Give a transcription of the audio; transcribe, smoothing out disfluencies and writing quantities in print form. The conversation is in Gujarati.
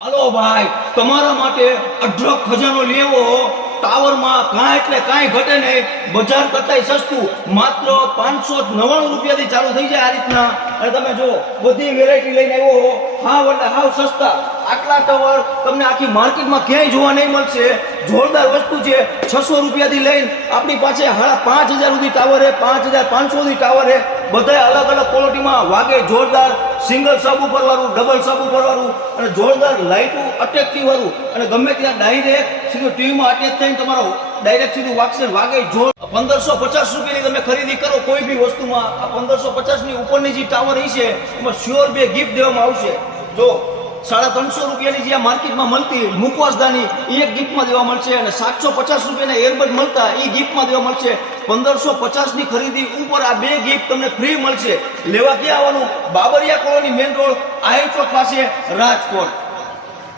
હાલો ભાઈ, તમારા માટે અઢળક ખજાનો લેવો ટાવરમાં કાંઈ એટલે કાંઈ ઘટે નહીં, બજાર કરતાંય સસ્તું, માત્ર 599 રૂપિયાથી ચાલુ થઈ જાય આ રીતના. અને તમે જો બધી વેરાયટી લઈને આવ્યો હો, હાવ એટલે હાવ સસ્તા. આટલા ટાવર તમને આખી માર્કેટમાં ક્યાંય જોવા નહીં મળશે. જોરદાર વસ્તુ છે. 600 રૂપિયાથી લઈને આપણી પાસે 5,500 સુધી ટાવર હે, 5,500 સુધી ટાવર હે. બધા અલગ અલગ ક્વોલિટીમાં વાગે જોરદાર. સિંગલ સબ ઉપર વાળું, ડબલ સબ ઉપર વાળું અને જોરદાર લાઇટું અટેક્ટિવ વાળું, અને ગમે ત્યાં ડાયરેક્ટ સીધું ટીવીમાં અટેચ થઈને તમારો ડાયરેક્ટ સીધું વાગશે, વાગે જોર. 1550 રૂપિયાની તમે ખરીદી કરો કોઈ બી વસ્તુમાં, આ 1550 ની ઉપરની જે ટાવર છે એમાં શ્યોર બે ગિફ્ટ દેવામાં આવશે. જો 350 રૂપિયાની જે માર્કેટમાં મળતી મુખવાસદાની એ એક ગિફ્ટમાં દેવા મળશે, અને 750 રૂપિયાના એરબડ મળતા એ ગિફ્ટમાં દેવા મળશે. 1550 ની ખરીદી ઉપર આ બે ગિફ્ટ તમને ફ્રી મળશે. લેવા ક્યાં આવવાનું? Babariya colony main road, Ahir ચોક પાસે, રાજકોટ.